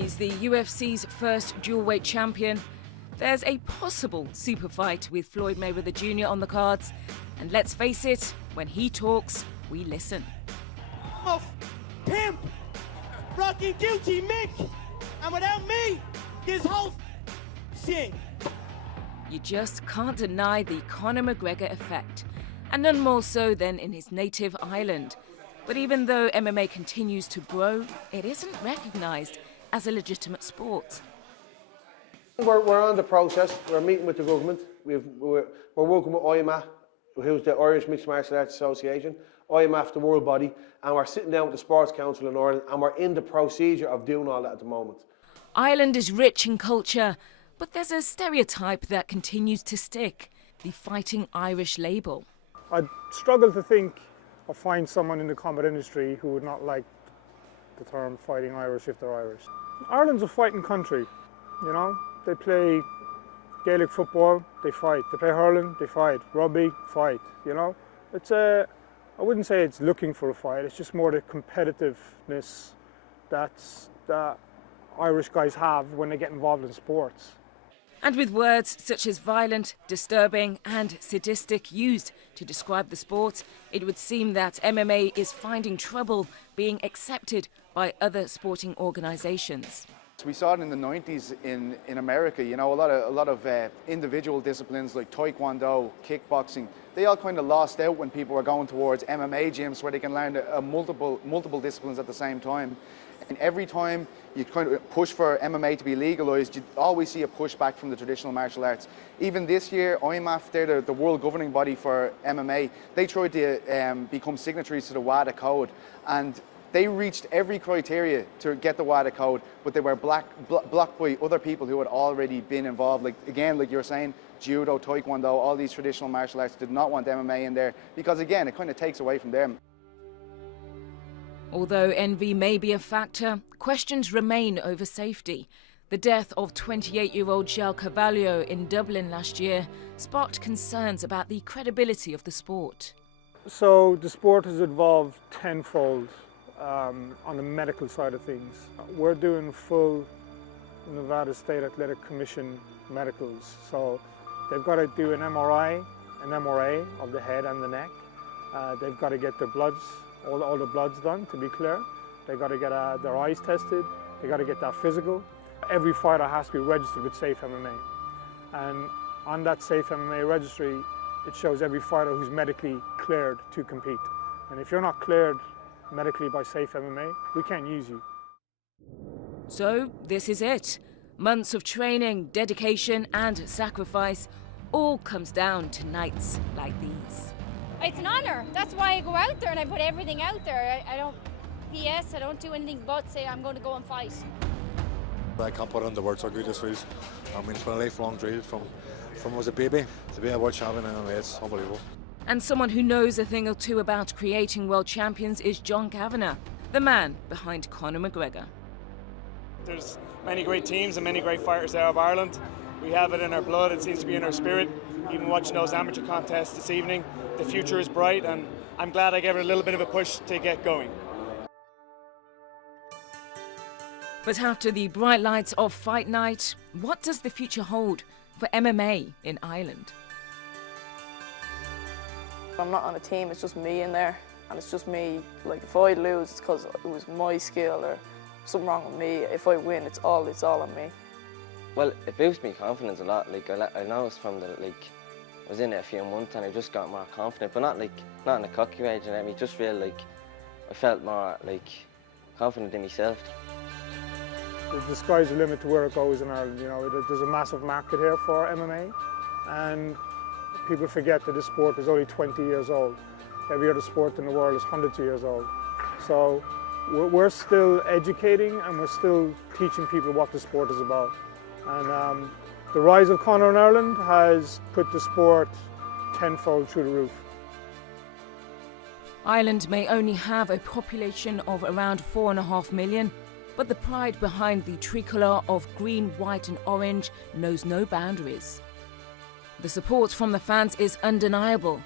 He's the UFC's first dual-weight champion. There's a possible super fight with Floyd Mayweather Jr. on the cards. And let's face it, when he talks, we listen. Off, pimp, Rocky Gucci Mick, and without me, this whole thing. You just can't deny the Conor McGregor effect, and none more so than in his native Ireland. But even though MMA continues to grow, it isn't recognised as a legitimate sport. We're on the process. We're meeting with the government. We're working with IMA, who's the Irish Mixed Martial Arts Association, IMAF, the world body, and we're sitting down with the Sports Council in Ireland, and we're in the procedure of doing all that at the moment. Ireland is rich in culture, but there's a stereotype that continues to stick: the Fighting Irish label. I'd struggle to think or find someone in the combat industry who would not like the term Fighting Irish if they're Irish. Ireland's a fighting country, you know. They play Gaelic football, they fight. They play hurling, they fight. Rugby, fight, you know. I wouldn't say it's looking for a fight, it's just more the competitiveness that Irish guys have when they get involved in sports. And with words such as violent, disturbing and sadistic used to describe the sport, it would seem that MMA is finding trouble being accepted by other sporting organisations. We saw it in the 90s in America, you know, a lot of individual disciplines like taekwondo, kickboxing, they all kind of lost out when people were going towards MMA gyms where they can learn multiple disciplines at the same time. And every time you kind of push for MMA to be legalised, you always see a pushback from the traditional martial arts. Even this year, IMAF, they're the world governing body for MMA, they tried to become signatories to the WADA code, and they reached every criteria to get the WADA code, but they were blocked by other people who had already been involved. Like you were saying, judo, taekwondo, all these traditional martial arts did not want MMA in there because, again, it kind of takes away from them. Although envy may be a factor, questions remain over safety. The death of 28-year-old João Carvalho in Dublin last year sparked concerns about the credibility of the sport. So the sport has evolved tenfold on the medical side of things. We're doing full Nevada State Athletic Commission medicals. So they've got to do an MRI, an MRA of the head and the neck. They've got to get their bloods, all the bloods done to be clear. They've got to get their eyes tested. They've got to get that physical. Every fighter has to be registered with Safe MMA. And on that Safe MMA registry, it shows every fighter who's medically cleared to compete. And if you're not cleared medically by Safe MMA, we can't use you. So this is it. Months of training, dedication and sacrifice all comes down to nights like these. It's an honour. That's why I go out there and I put everything out there. I don't BS, I don't do anything but say I'm going to go and fight. I can't put it into words how good this feels. I mean, it's been a lifelong dream from I was a baby to be a world champion in MMA. It's unbelievable. And someone who knows a thing or two about creating world champions is John Kavanagh, the man behind Conor McGregor. There's many great teams and many great fighters out of Ireland. We have it in our blood, it seems to be in our spirit. Even watching those amateur contests this evening, the future is bright and I'm glad I gave it a little bit of a push to get going. But after the bright lights of fight night, what does the future hold for MMA in Ireland? I'm not on a team, it's just me in there. And it's just me, like if I lose, it's because it was my skill or something wrong with me. If I win, it's all on me. Well, it boosts me confidence a lot. Like I noticed from I was in it a few months and I just got more confident, but not in a cocky way, you know what I mean? Just feel like I felt more confident in myself. The sky's the limit to where it goes in Ireland. You know, there's a massive market here for MMA, and people forget that this sport is only 20 years old. Every other sport in the world is hundreds of years old. So we're still educating and we're still teaching people what the sport is about. And the rise of Conor in Ireland has put the sport tenfold through the roof. Ireland may only have a population of around 4.5 million, but the pride behind the tricolour of green, white and orange knows no boundaries. The support from the fans is undeniable,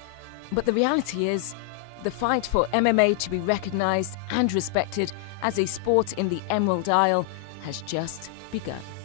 but the reality is the fight for MMA to be recognised and respected as a sport in the Emerald Isle has just begun.